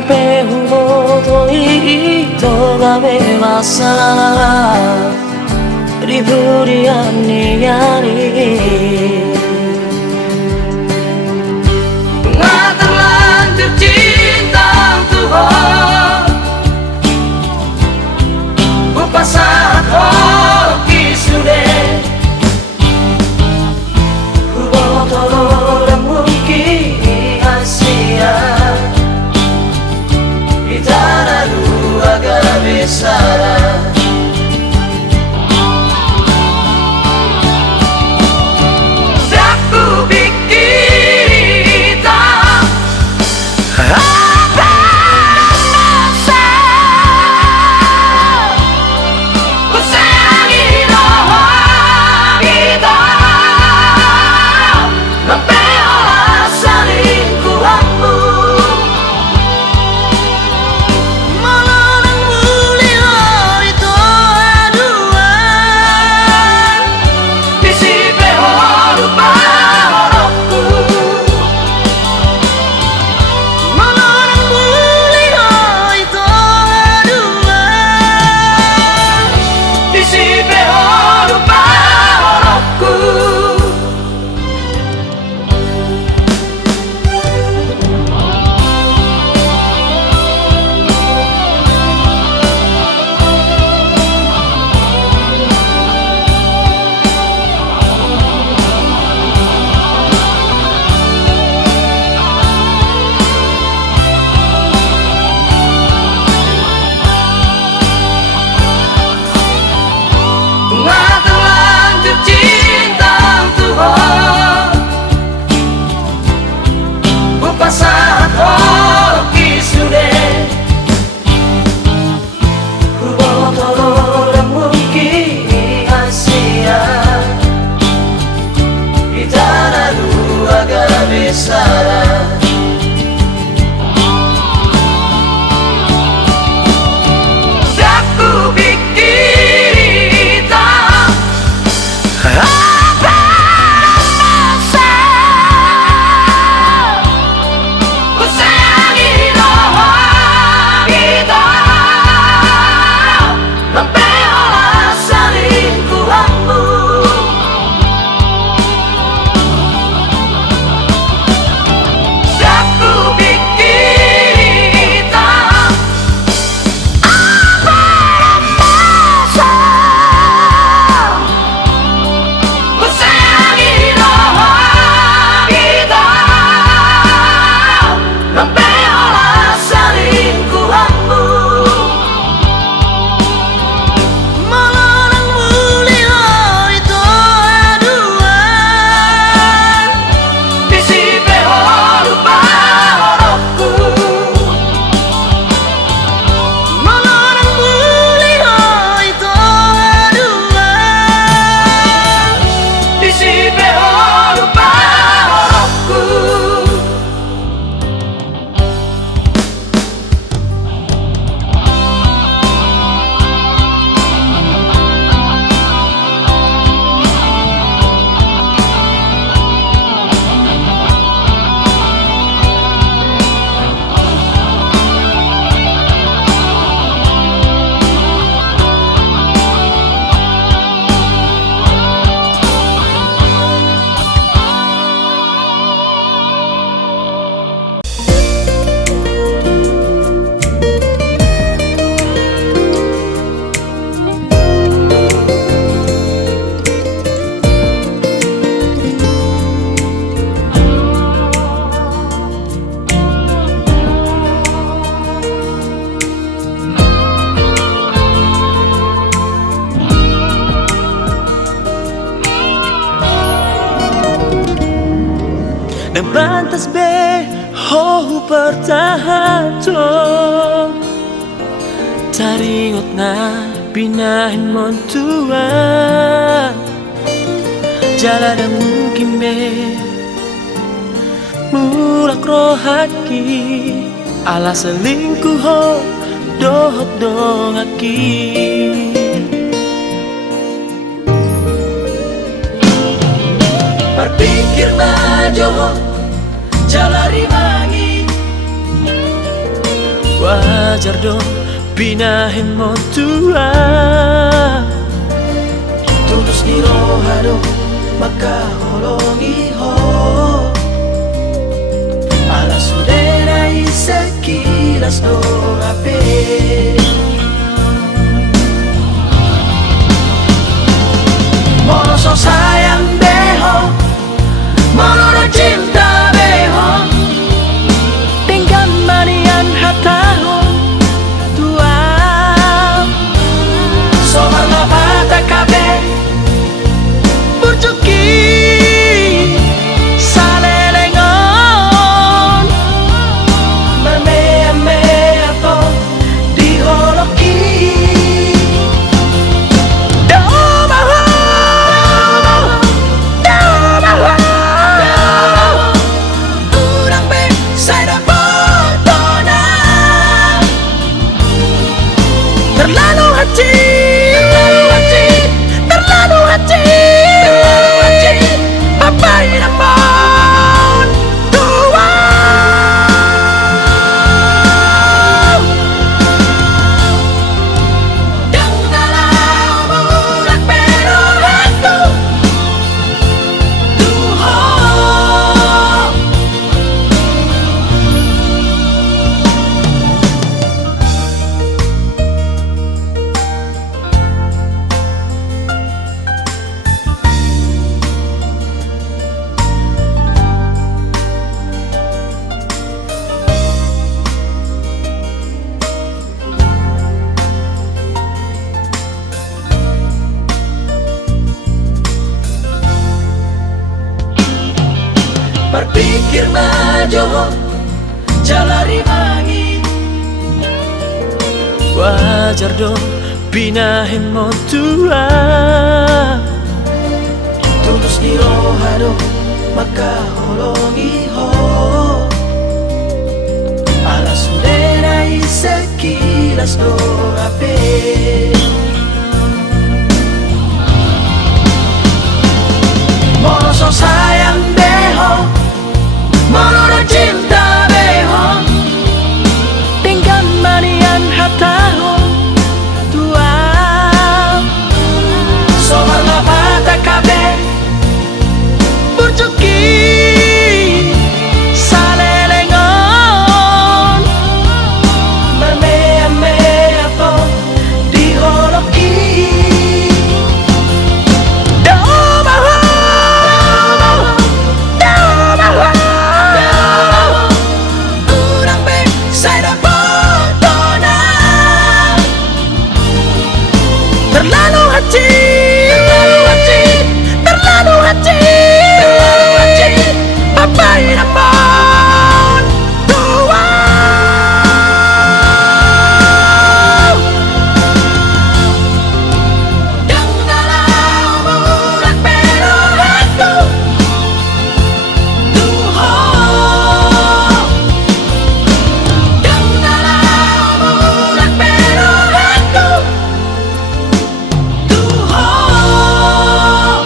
sampai hubungi itu gawe masalah di burian ini. Nggak terlanjur cinta Tuhan bukan saat hoki sudah hubungan orang mungkin Asia kita dua agak besar. pantas be ho pertahanto taringot na pinahin mo tua jala da mungkin be mulak rohaki ala selingkuh ho dohot dongaki berpikir majo jalari mangi wajar dong pinahin mo tua tulus di rohado maka holongi ho ala sudena sekilas do ape mono so sayang beho mono no cinta beho tinggal manian hataho tua somar la pata kabe burjuki salelengon mamea mea po di holoki urang be saya potona terlalu hati apa irambon tua dan dalam bulan peroranku Tuhan berpikir maju jalari mangi wajar dong pinahin mo tua tulus di rohado maka holongi ho ala sudena sekilas do ape mono so sayang beho mono no cinta beho tinggal manian hataho tua somar la pata kabe burjuki salelengon mamea mea po di holoki urang be saya potona terlalu hati apa irambon tua dan dalam bulan peroranku Tuhan dan dalam bulan peroranku Tuhan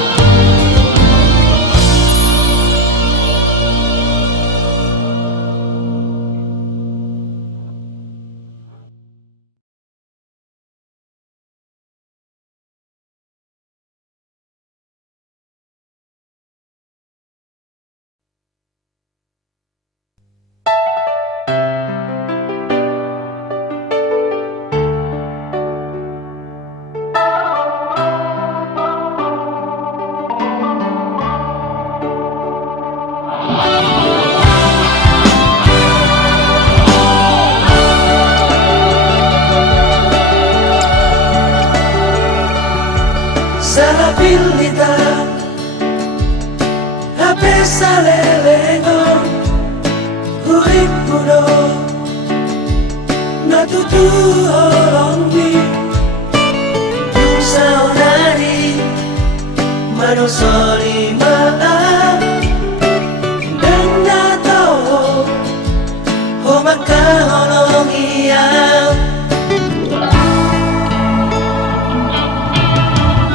Salapilita Hape salelengon kuno natutu holongmi saunari manusoli maaf dan natao homaka holong iyang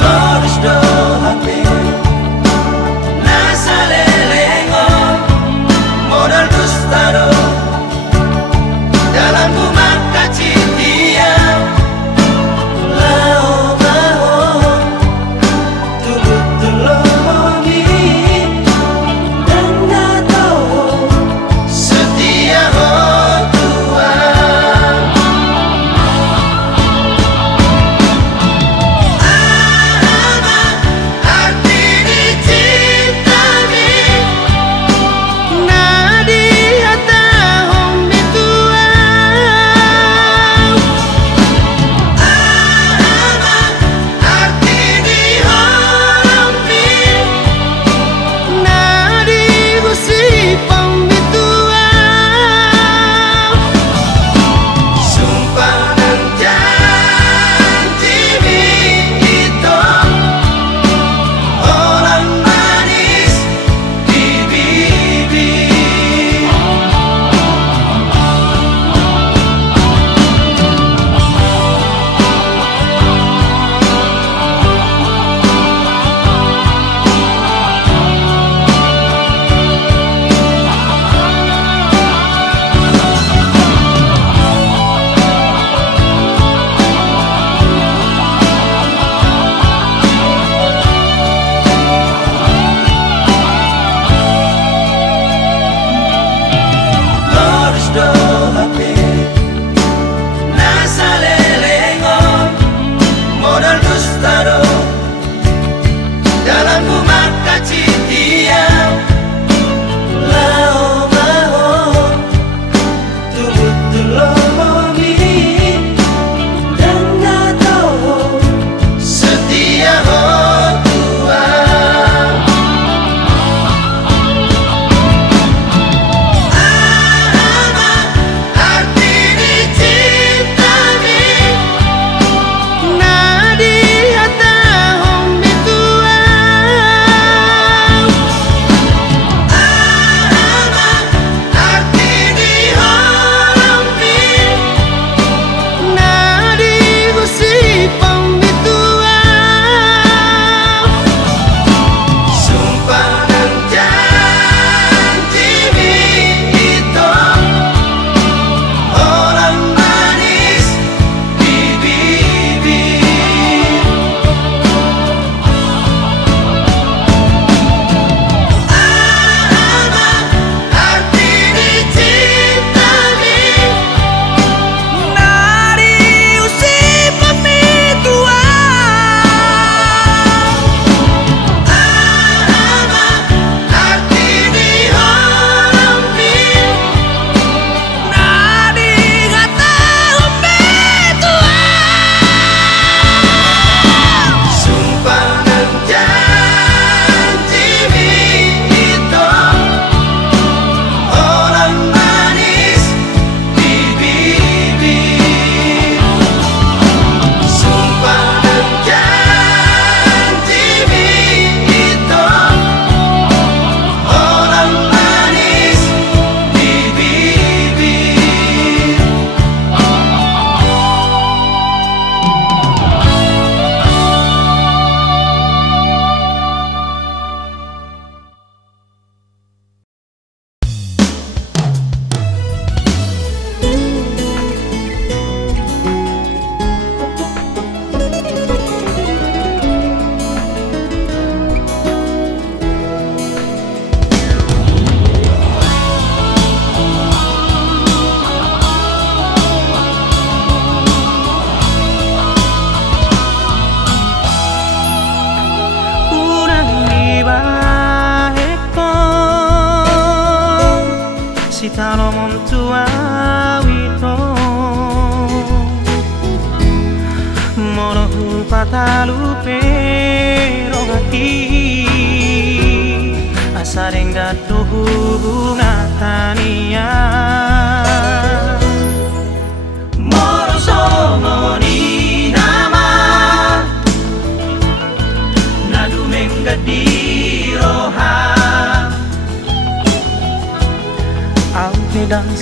Morris do hape nasa lelengon modal dustaro dalam rumah dia lao mahon tubut tulomi dan natao setia ho Tuhan arti di cintami nadi hata hombi Tuhan arti di hombi nadi gusip hombi Tuhan sumpah dan janji itu orang manis di bibir Morris do hape nasa lelengon modal dustaro dalam rumah dia lao mahon tubut tulomi dan natao setia ho Tuhan arti di cintami nadi hata hombi Tuhan arti di hombi nadi gusip hombi Tuhan sumpah dan janji itu orang manis di bibir arti di cintami nari usip hombi Tuhan arti di hombi nadi kata hombi Tuhan sumpah dan janji itu orang manis di bibir sumpah dan janji itu orang manis di bibir Urang ibahekon si tanomon tuawito monohu patalupe rongaki asareng gatuh hubungan tania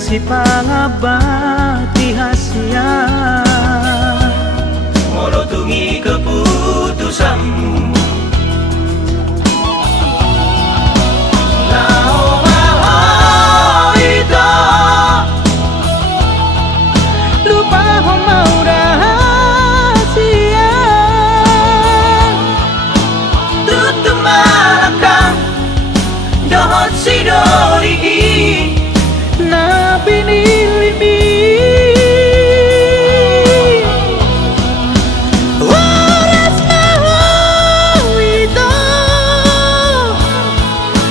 si pangabati hasia Molotungi keputusanmu. lupa ho mau rahasia Tutup malakang dohot si doli na pinili oras na ho ito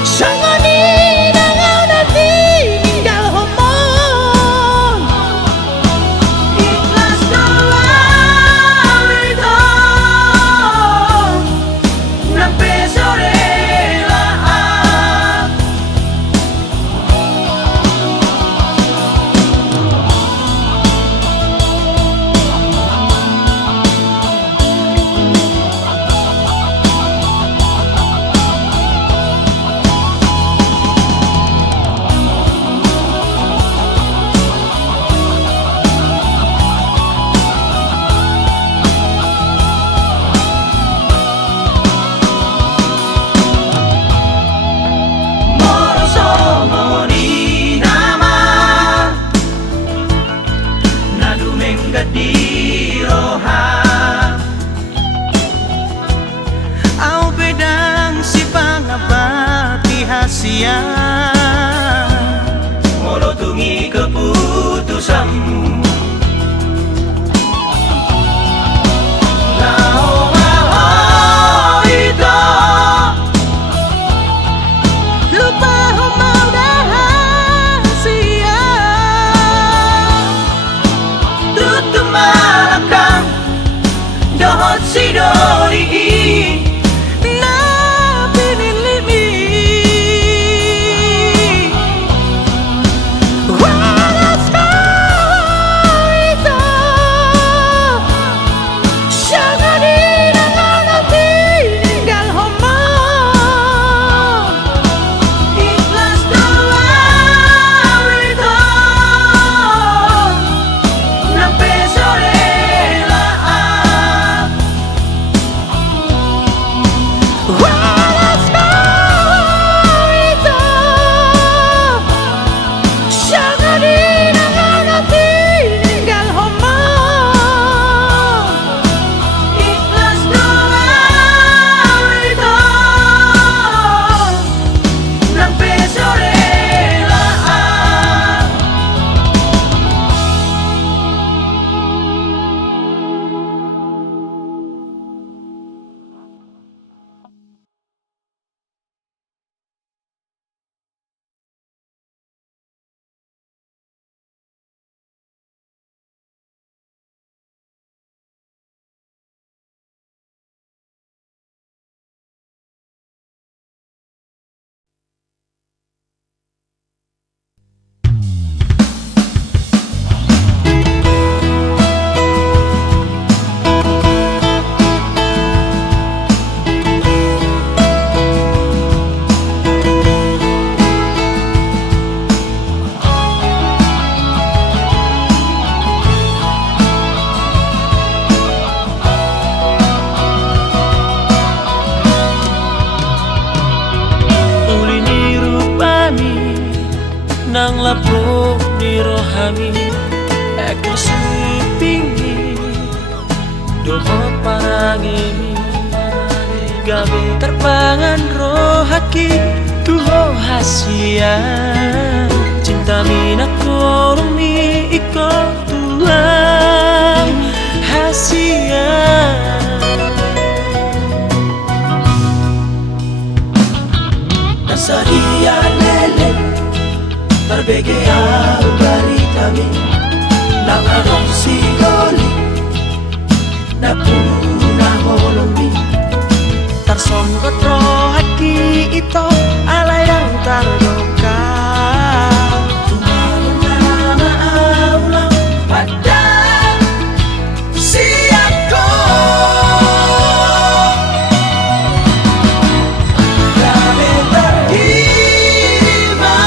sanganin ang natin tinggal homon Ikhlas doa ito ng pesorelaan. au pedang si pangabati hasia Molotungi keputusanmu. lupa ho mau rahasia Tutup malakang dohot si doli na pinili oras na ito sanganin ang natin tinggal homon Ikhlas doa ito ng pesorelaan. oras na ito sanganin ang natin tinggal homon Ikhlas doa ito ng pesorelaan. uli ni rupami nang lapok ni rohami eko supingi dohot parangimi gabe terpangan rohaki tuho hasia cinta minak korumi iko tuang hasia Nasaria lele Tarbege au baritami Nangarong si doli Napuna holomi tarsonggot rohaki ito alayang tardoka Tumalong na aulang pada si ako. Grabe terima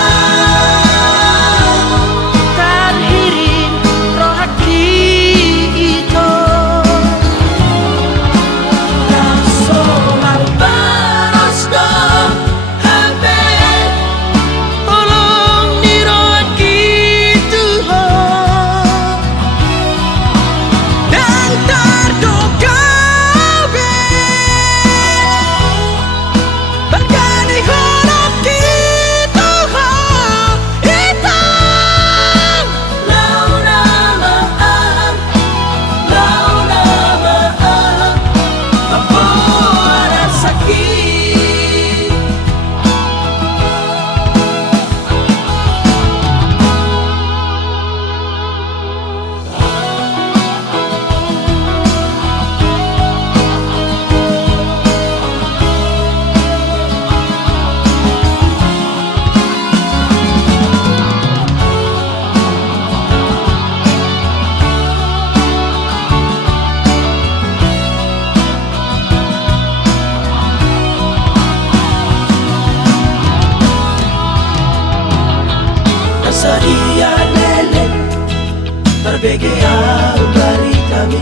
tarbege au baritami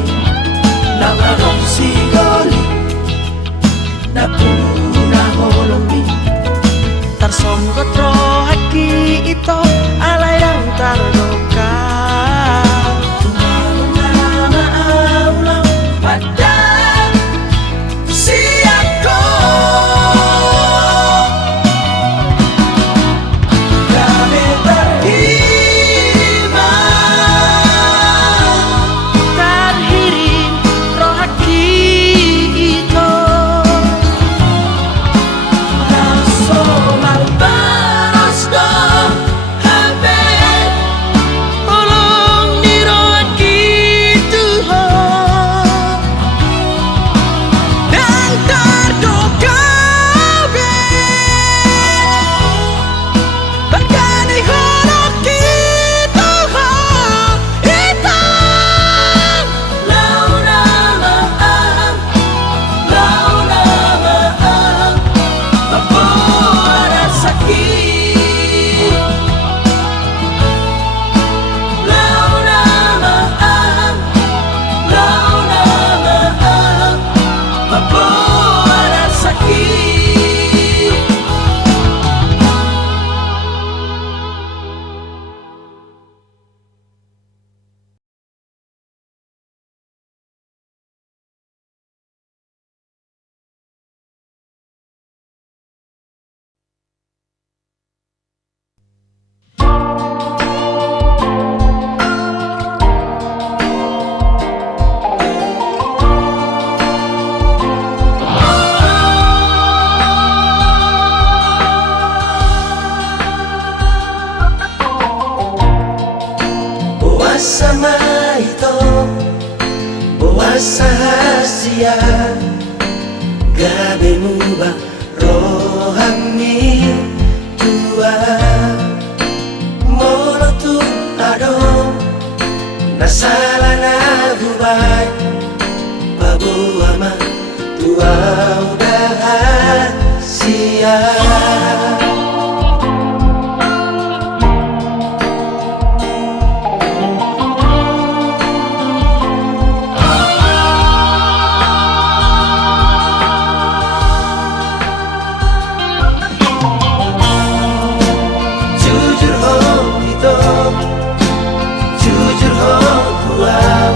nangarong sigoli na puna holomi Tarsonggot rohaki ito alay ang tardoka Tumalong na aulang pada siangku kami terhima Tarhirim rohaki ito nasomal panas do habe Tolong ni rohaki Tuhan dan terdoka be bagani horok kita itu launa maam Mapuara sakit Launa maam Mapuara sakit Buasa maito Buasa hasia Gabe muba rohami tua Mono tu ado Nasala na hubay Babu ama tua udahan siya Jujur ho itu Jujur ho kuat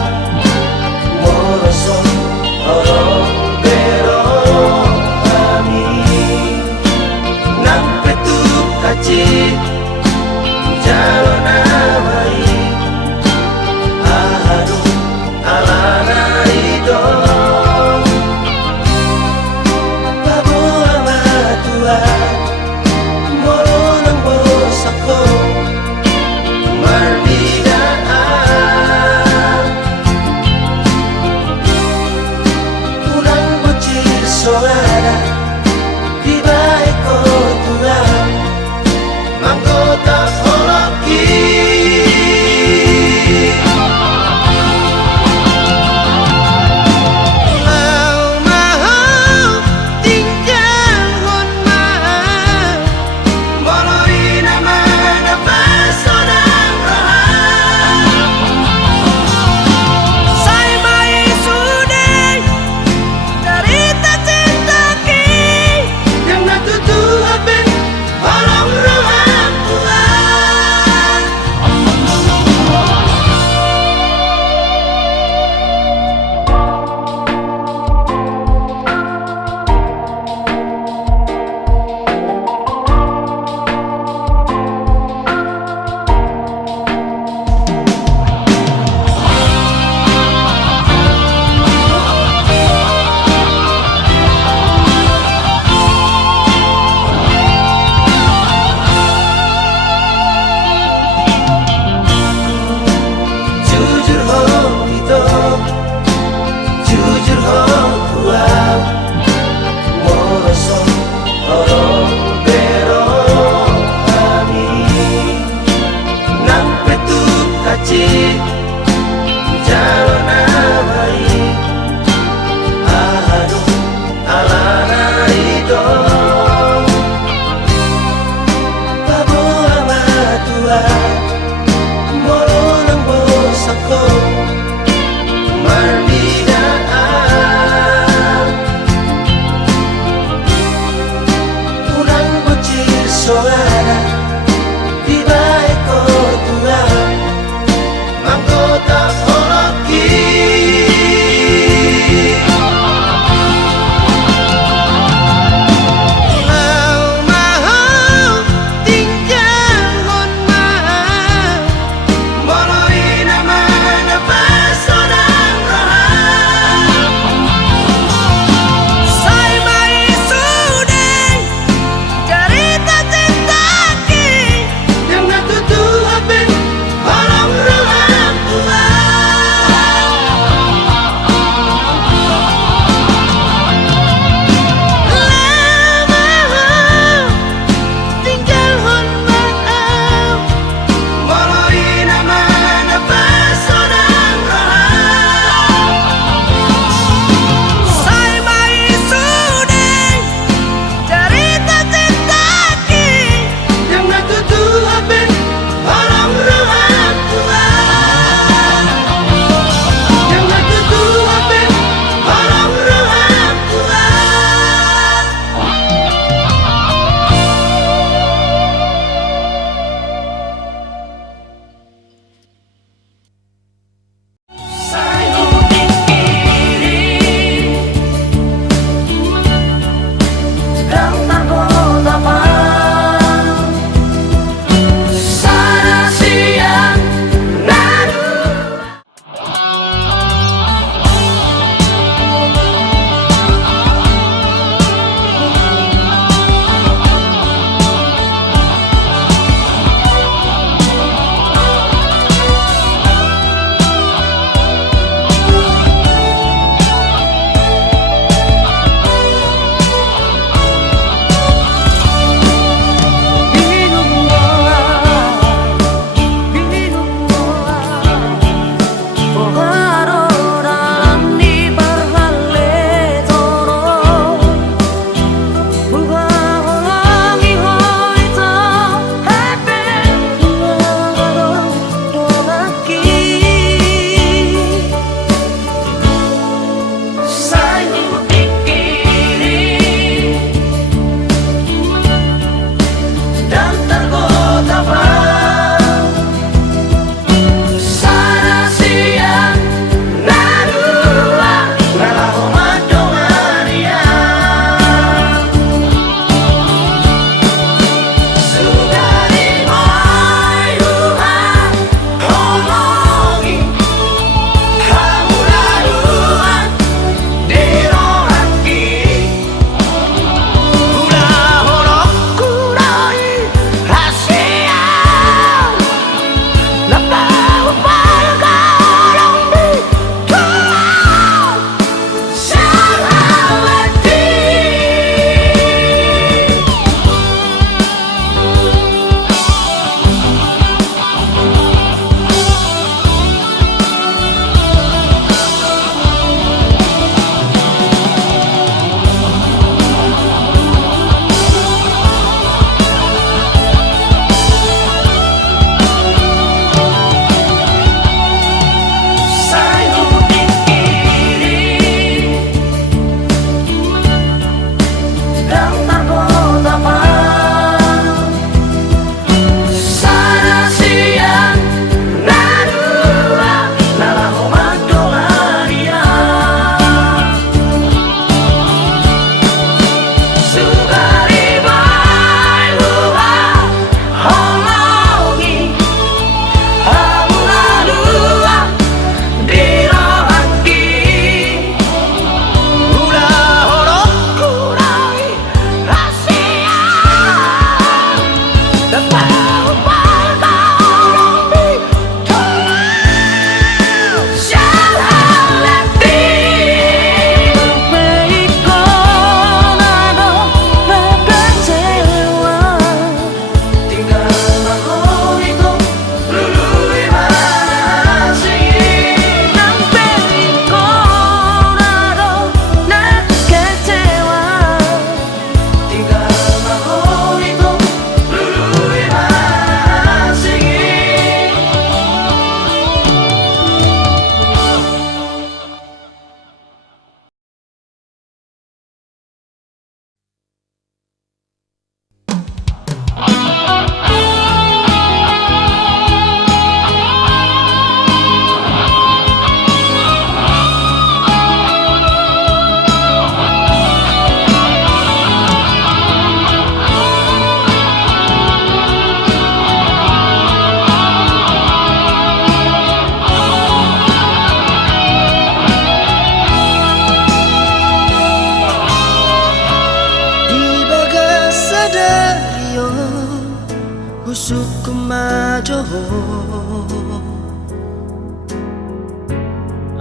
suku majoho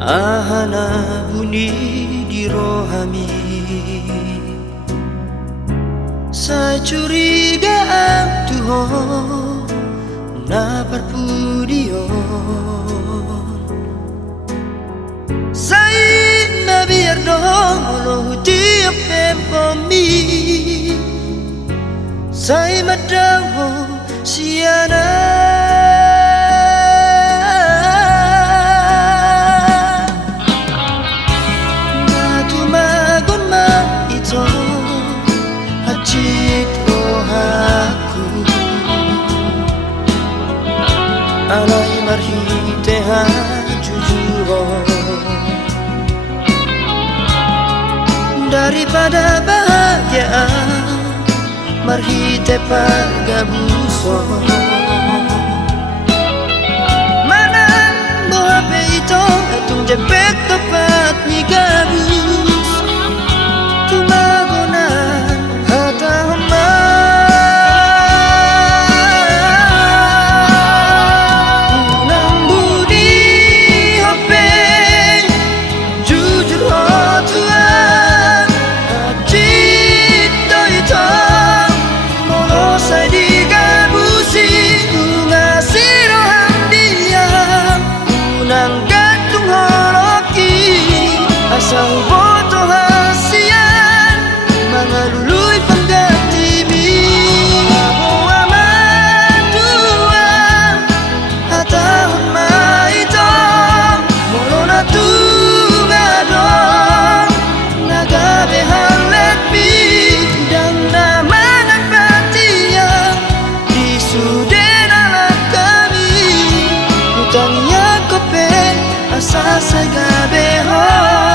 ahana bunyi di rohami. Saya curiga Tuhan na parpudio. Saya nabiar dong lo tiap tempomi. Saya madao siana. Alai marhite ha jujuro daripada bahagia marhite pagabuso. Mana bohape ito atong jebek tepat ni gabus tumagonan hatahon asal boto hasian mengalului penggatimi. Abo aman tuang hatahon maitong molona tungadong nagabehan letpi dan namangan patiang di sudena kami hutang yakope asa sagabehon.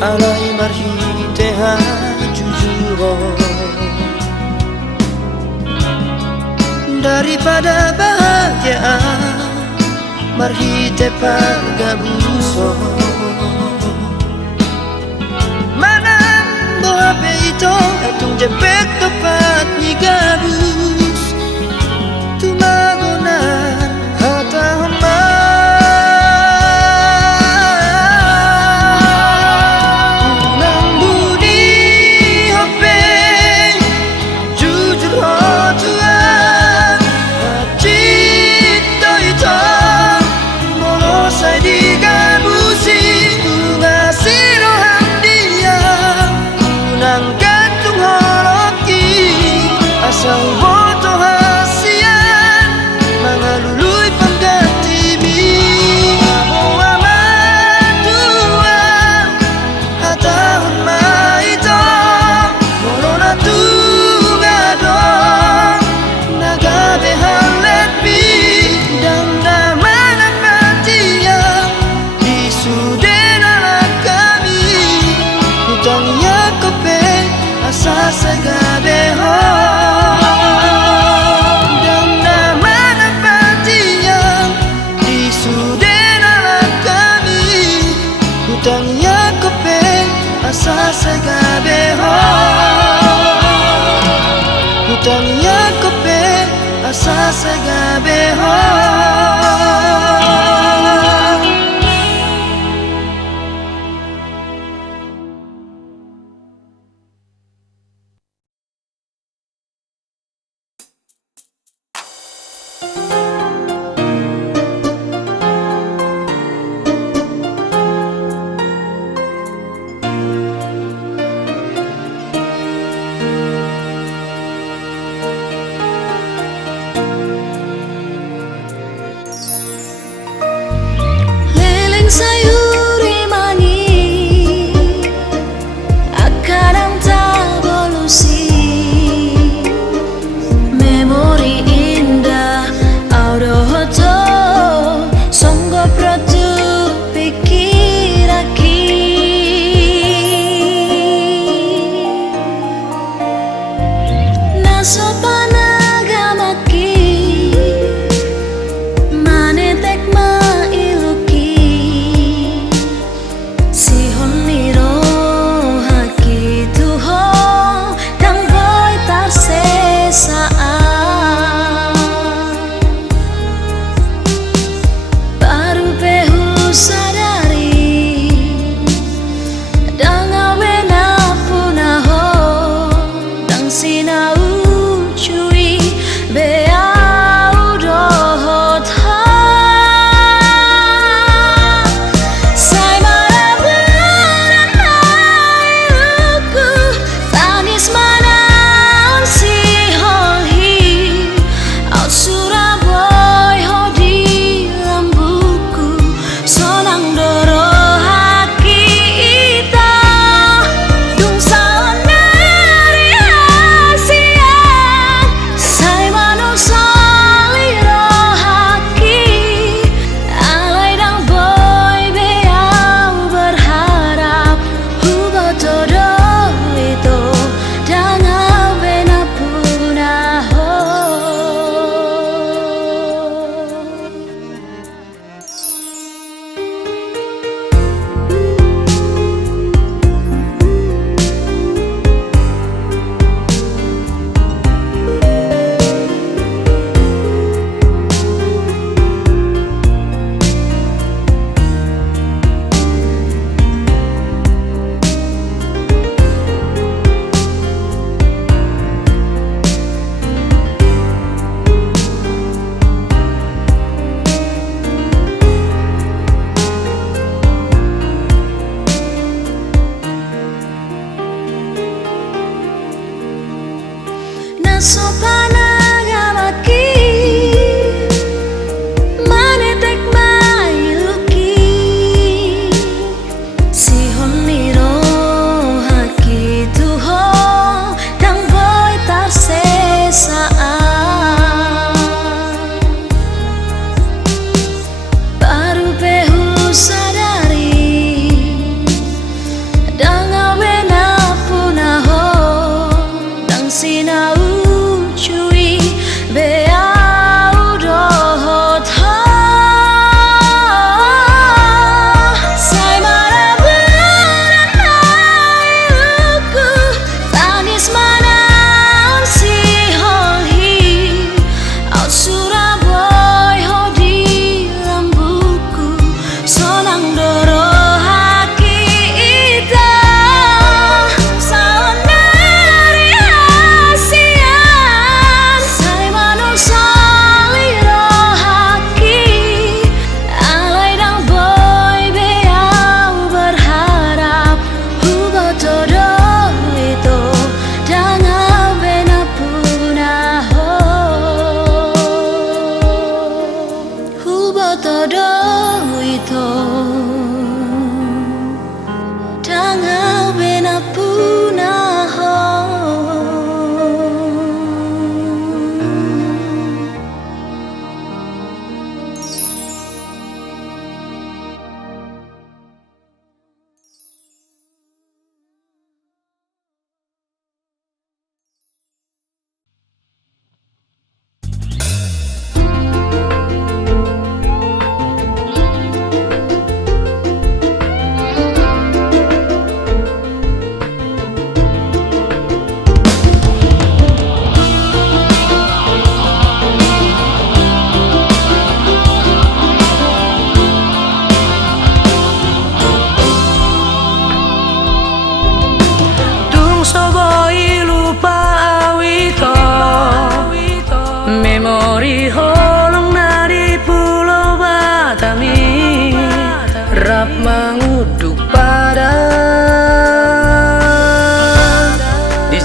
Alai marhite ha jujuro daripada bahagia marhite pagabuso. Mana bohape ito atong jebek tepat ni gabus tumagonan hatahon asal boto hasian mengalului penggatimi. Abo aman tuang hatahon maitong molona tungadong nagabehan letpi dan namangan patiang di sudena kami hutang yakope asa sagabehon. Hutang yakope asa sagabehon. Hutang yakope asa sagabehon.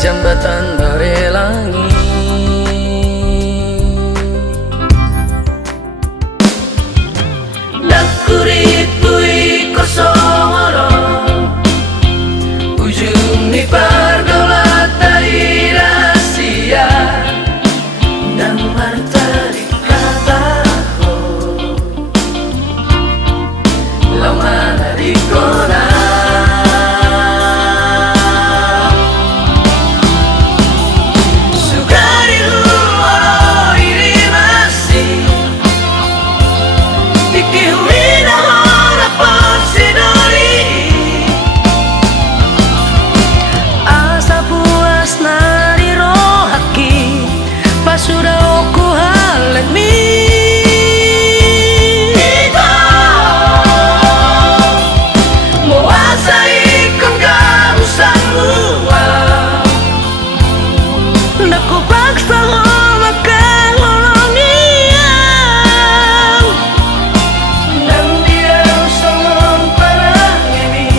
jambatan Barelangi. Nakuripui kosongoro ujung ni pergolatan rahasia dan harta dikataho lama dari kona. Sudah aku halemi menguasai kegausan luar. Ndak ku paksa makan holongian dan dia usang parang ini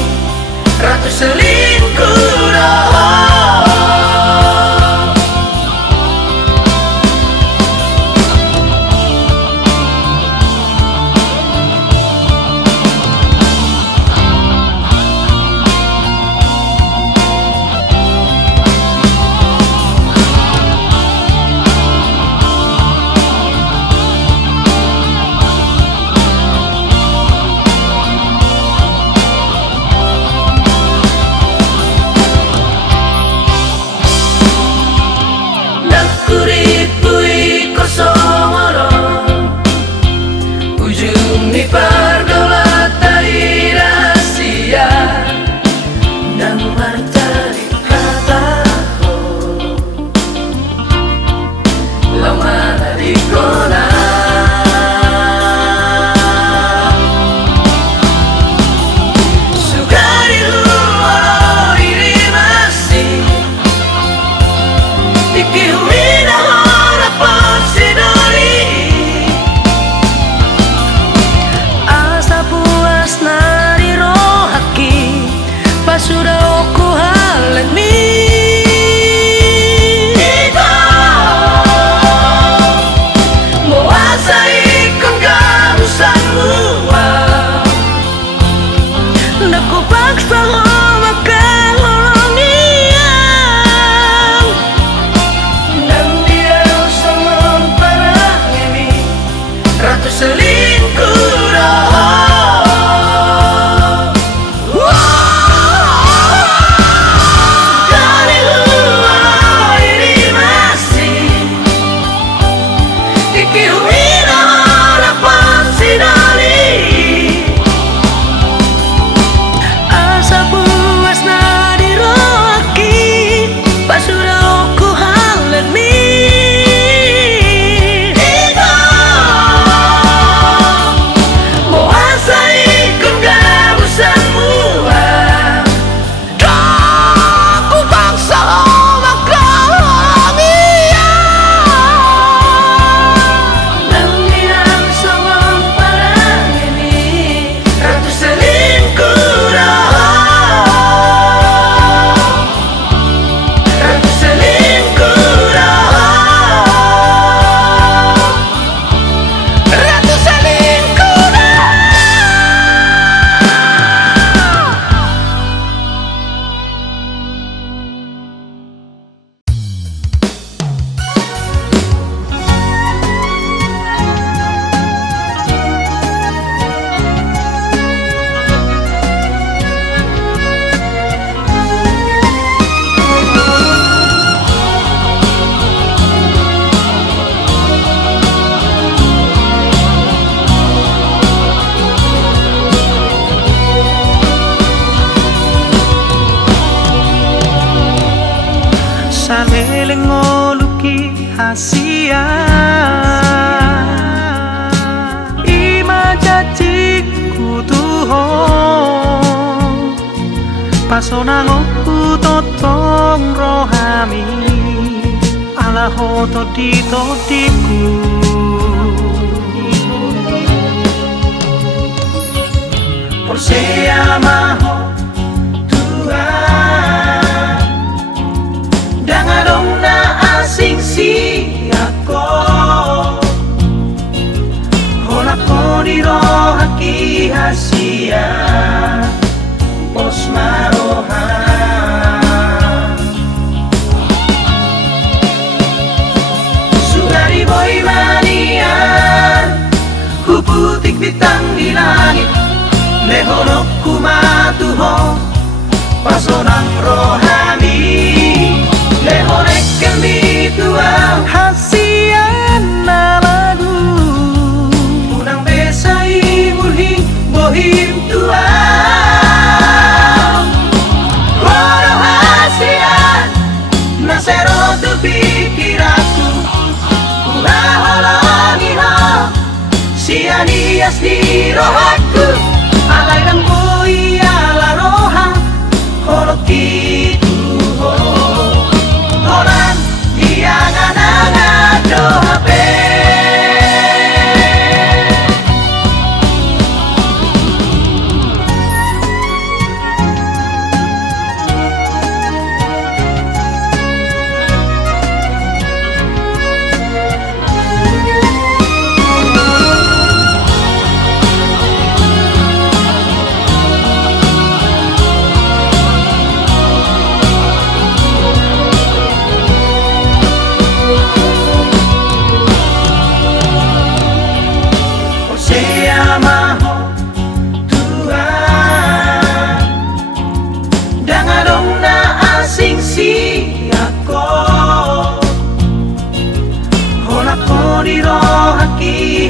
ratu selingkuh doh. Salele ngoluki hasia Ima jajiku tuho Pasonango totong rohami Ala hoto di totiku Por se amaho Tuhan Dangadong na asing siako Hola ko di rohaki hasia Pos maroha Sugari boy manian Kuputik bitang di langit Lehonok kumatuho Pasonang rohani Lehonek kami tuang Hasian na lagu Unang besay mulhing bohim tuang Waro hasian Nasero tu pikiraku Ulaholangi ho Sianias di rohaku Alay lang ko'y alaroha Holoki tuho Holan Iyangan ang dohape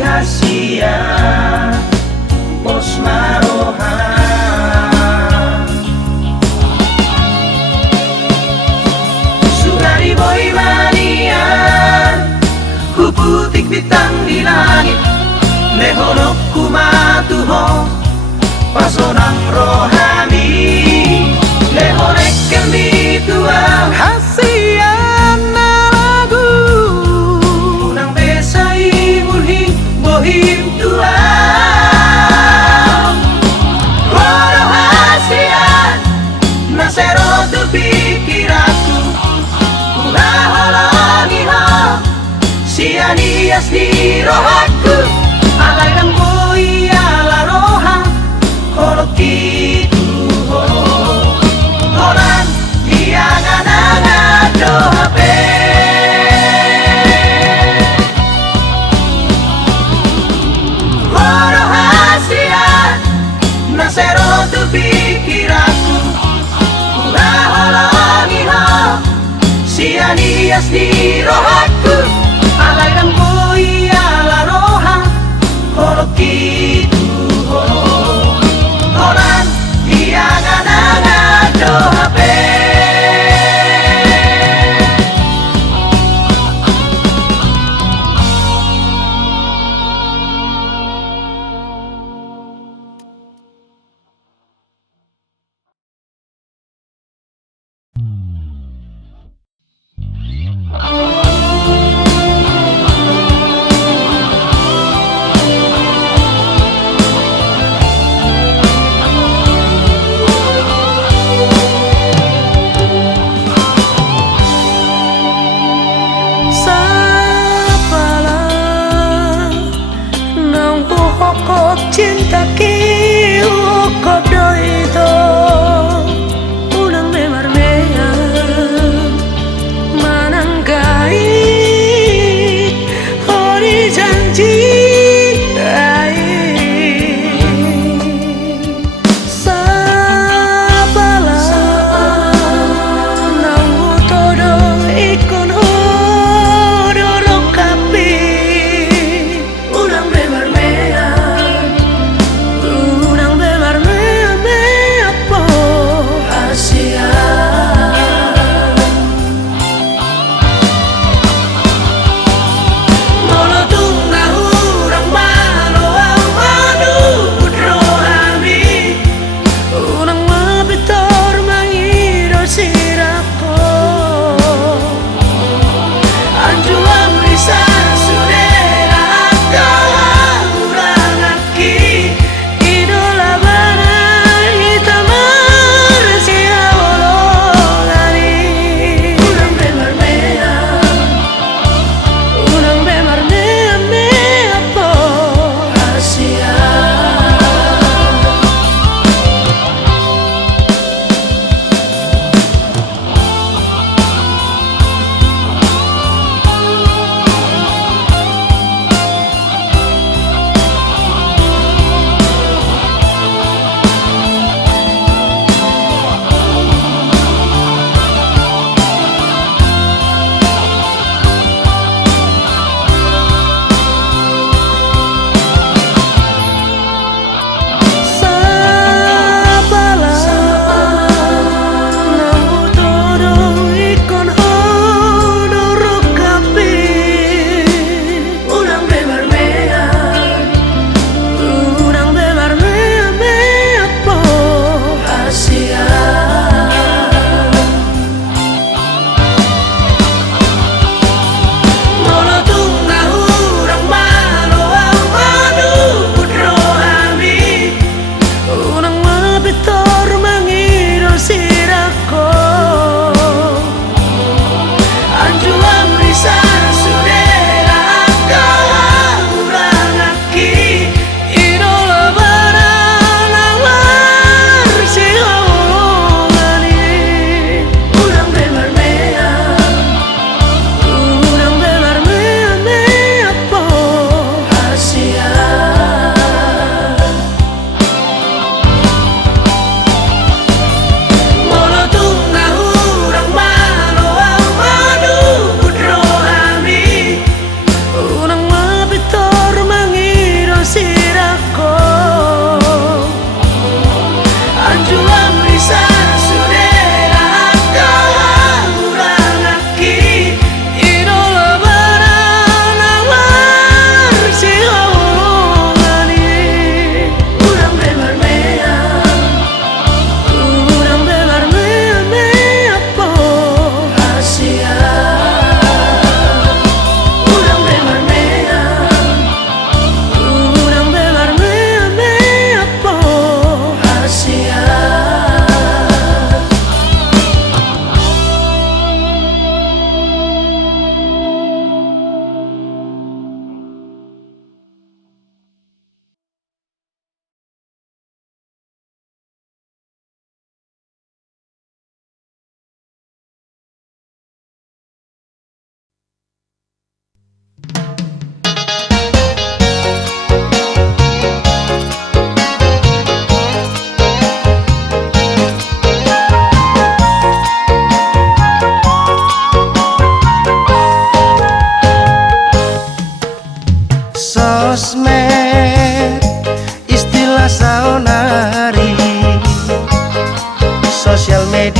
Hasia Pos maroha Sugari boy manian Kuputik bitang di langit Lehonok kumatuho Pasonang rohani Lehonek kami tuang Hasian na lagu Unang besay mulhing bohim tuang Waro hasian Nasero tu pikiraku Ulaholangi ho Sianias di rohaku Alay lang ko'y alaroha Holoki tuho Holan Iyangan ang dohape Waro hasian Nasero tu pikiraku Ulaholangi ho Sianias di rohaku Alay lang ko'y alaroha Holoki tuho Holan Iyangan ang dohape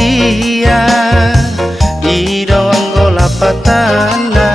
dia i doang gola patana